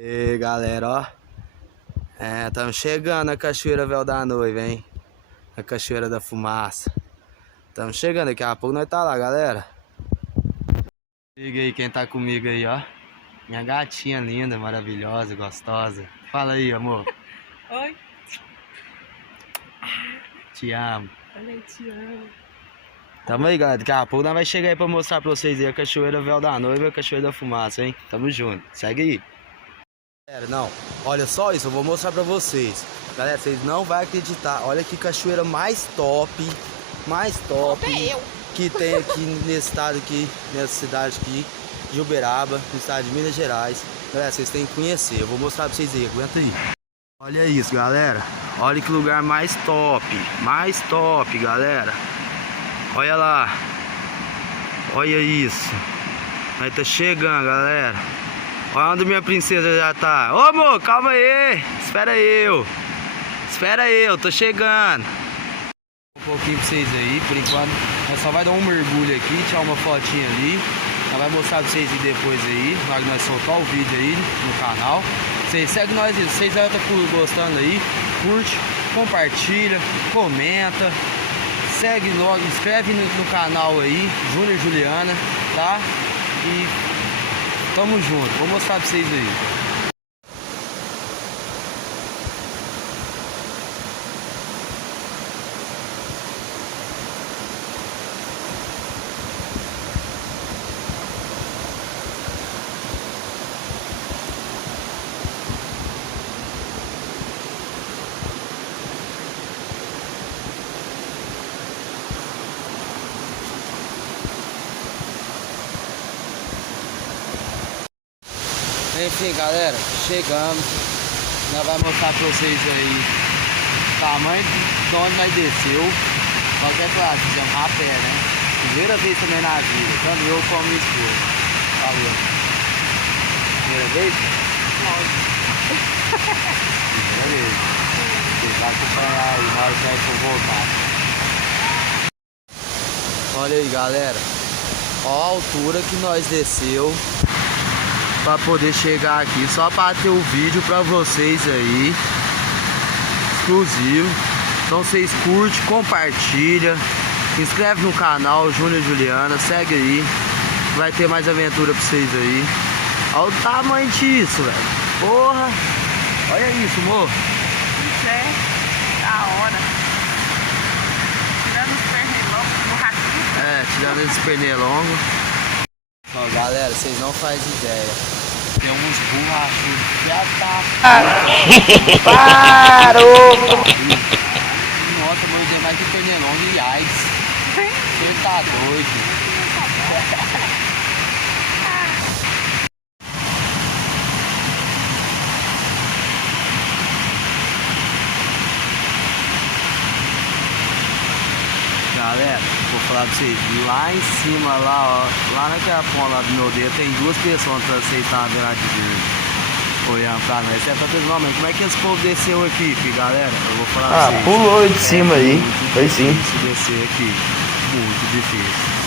E aí, galera, ó. Estamos chegando a Cachoeira Véu da Noiva, hein? A Cachoeira da Fumaça. Estamos chegando, daqui a pouco nós tá lá, galera. Liga aí quem tá comigo aí, ó. Minha gatinha linda, maravilhosa, gostosa. Fala aí, amor. Oi. Te amo. Falei, te amo. Tamo aí, galera. Daqui a pouco nós vai chegar aí pra mostrar pra vocês aí a Cachoeira Véu da Noiva e a Cachoeira da Fumaça, hein? Tamo junto. Segue aí. Galera, não, olha só isso, eu vou mostrar pra vocês. Galera, vocês não vão acreditar. Olha que cachoeira mais top que tem aqui nesse estado aqui, nessa cidade aqui de Uberaba, no estado de Minas Gerais. Galera, vocês têm que conhecer, eu vou mostrar pra vocês aí, aguenta aí. Olha isso, galera. Olha que lugar mais top, galera. Olha lá. Olha isso. Aí tá chegando, galera. Olha onde minha princesa já tá. Ô, amor, calma aí. Espera eu, tô chegando. Um pouquinho pra vocês aí, por enquanto. Nós só vai dar um mergulho aqui, tirar uma fotinha ali. Nós vai mostrar pra vocês depois aí, na hora que nós soltar o vídeo aí no canal. Vocês seguem nós aí, vocês já estão gostando aí. Curte, compartilha, comenta. Segue logo, inscreve no canal aí, Júnior e Juliana, tá? E tamo junto, vou mostrar pra vocês aí. Enfim, galera, chegamos. Nós vamos mostrar pra vocês aí o tamanho de onde nós desceu. Só que é claro, fizemos rapé, né? Primeira vez também na vida, tanto eu como minha esposa. Valeu. Primeira vez? Lógico. Primeira vez. Vocês vão acompanhar aí na hora que nós for voltar. Olha aí, galera. Ó a altura que nós desceu pra poder chegar aqui, só para ter o vídeo pra vocês aí, exclusivo. Então vocês curtem, compartilha, inscreve no canal Júnior e Juliana, segue aí, vai ter mais aventura pra vocês aí. Olha o tamanho disso, velho. Porra, olha isso, amor. Isso é da hora. Tirando os pernilongos do ratinho. Tirando esses pernilongos. Ó, galera, vocês não fazem ideia. Tem uns borrachos já tá. Parou! Nossa, mano, tem mais que pernilongo e AIDS. Você tá doido. Galera, vou falar pra vocês, lá em cima, lá, ó, lá naquela ponta lá do meu dedo, tem duas pessoas pra vocês estarem vendo aqui, olhando pra nós. Você tá pensando, mas como é que esse povo desceu aqui, filho, galera? Eu vou falar pra vocês. Pulou de cima aí, foi sim. Difícil descer aqui, muito difícil.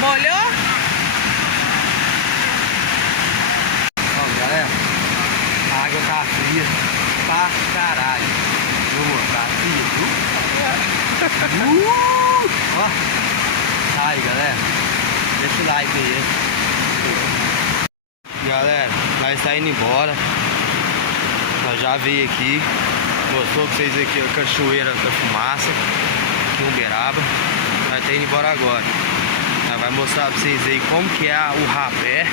Molhou? Ó, galera, a água tá fria pra caralho. Vou mostrar fria, viu? Ó, tá aí, galera. Deixa o like aí. E Galera, nós tá indo embora. Nós já veio aqui. Mostrou pra vocês aqui a Cachoeira da Fumaça, aqui em Uberaba. Nós tá indo embora agora. Nós vai mostrar pra vocês aí como que é o rapé.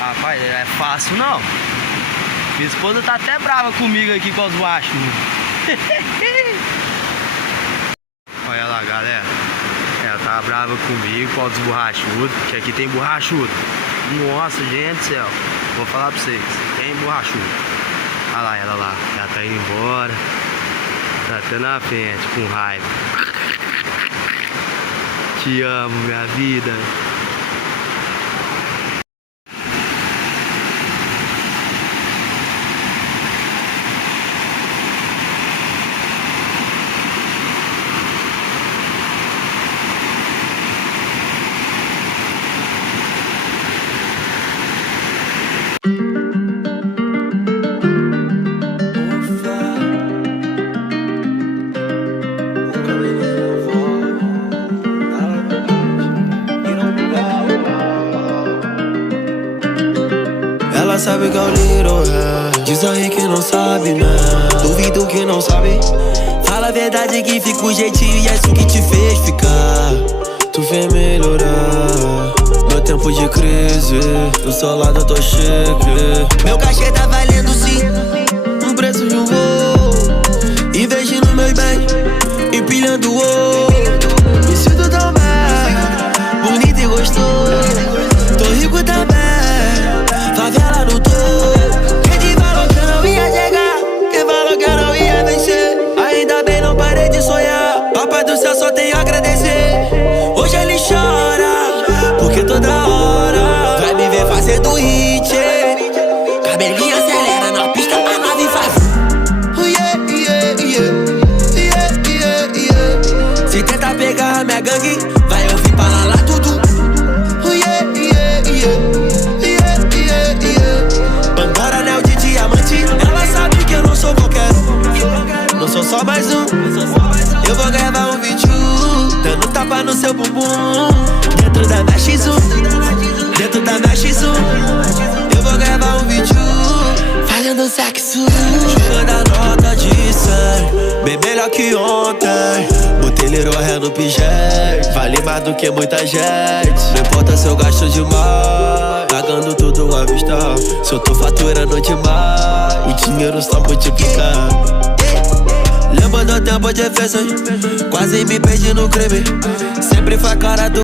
Rapaz, não é fácil não. Minha esposa tá até brava comigo aqui com os borrachudos. Olha lá, galera. Ela tá brava comigo com os borrachudos, que aqui tem borrachudo. Nossa, gente do céu. Vou falar pra vocês, tem borrachudo. Olha lá, ela lá. Ela tá indo embora. Tá até na frente, com raiva. Te amo, minha vida. Ela sabe que é o Little Ré. Diz aí que não sabe, né? Duvido que não sabe. Fala a verdade que fica o jeitinho e é isso que te fez ficar. Tu vem melhorar meu tempo de crise. Do seu lado eu tô chique. Meu cachê tá valendo sim um preço de um voo. Investindo meus bens, empilhando o ouro. Me sinto tão bem, bonito e gostoso. Tô rico também, favela no topo. Quem te falou que eu não ia chegar? Quem falou que eu não ia vencer? Ainda bem não parei de sonhar. Papai do céu, só tenho a agradecer. Hoje ele chora, porque toda hora vai me ver fazendo hit. Cabelinho acelera na pista, a nave faz. Yeah, yeah, yeah, yeah, yeah, yeah. Se tenta pegar a minha gangue, vai ouvir pra lá tudo. Yeah, yeah, yeah. Pandora, anel de diamante. Ela sabe que eu não sou qualquer um. Não sou só mais um. Eu vou gravar um vídeo dando tapa no seu bumbum. Dentro da minha X1, dentro da minha X1. Eu vou gravar um vídeo fazendo sexo, jogando a nota de 100, bem melhor que ontem. Botei Little Ré no pijete, vale mais do que muita gente. Não importa se eu gasto demais, pagando tudo à vista. Se eu tô faturando demais, o dinheiro só multiplica. Lembro do tempo de festa, quase me perdi no crime. Sempre foi a cara do